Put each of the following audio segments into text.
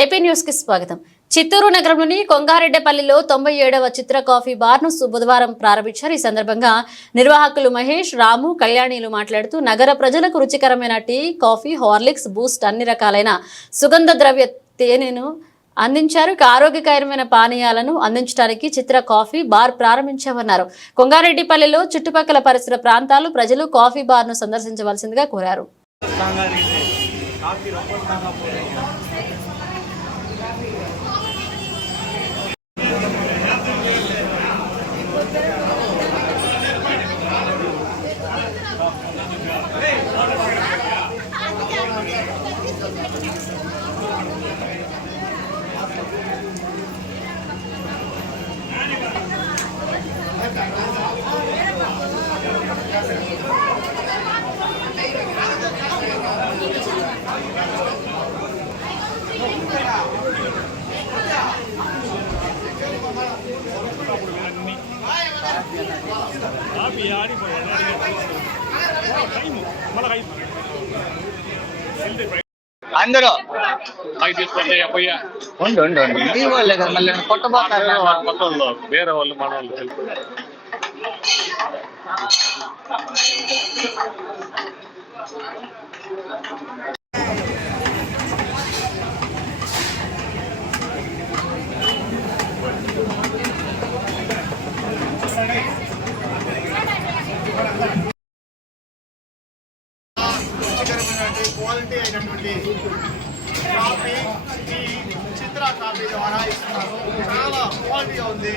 AP news కి స్వాగతం. చిత్తూరు నగరంలోని కొంగారెడ్డిపల్లిలో 97వ చిత్ర కాఫీ బార్ ను బుధవారం ప్రారంభించారు. ఈ సందర్భంగా నిర్వాహకులు మహేష్, రాము, కళ్యాణిలు మాట్లాడుతూ నగర ప్రజలకు రుచికరమైన టీ, కాఫీ, హార్లిక్స్, బూస్ట్ అన్ని రకాలైన సుగంధ ద్రవ్య తేనెను అందించారు. ఆరోగ్యకరమైన పానీయాలను అందించడానికి చిత్ర కాఫీ బార్ ప్రారంభించామన్నారు. కొంగారెడ్డిపల్లిలో చుట్టుపక్కల పరిసర ప్రాంతాలు ప్రజలు కాఫీ బార్ ను సందర్శించవలసిందిగా కోరారు. అందరూ కొత్తలో వేరే వాళ్ళు మన వాళ్ళు క్వాలిటీ అయినటువంటి కాఫీ టీ చిత్ర కాఫీ ద్వారా ఇస్తున్నారు. చాలా క్వాలిటీగా ఉంది.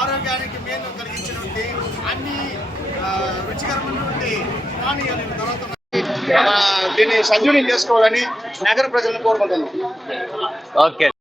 ఆరోగ్యానికి మేలు కలిగించినటువంటి అన్ని రుచికరమైనటువంటి పానీయాలు తర్వాత దీన్ని సద్వినియోగం చేసుకోవాలని నగర ప్రజలను కోరుకుంటున్నాం. ఓకే.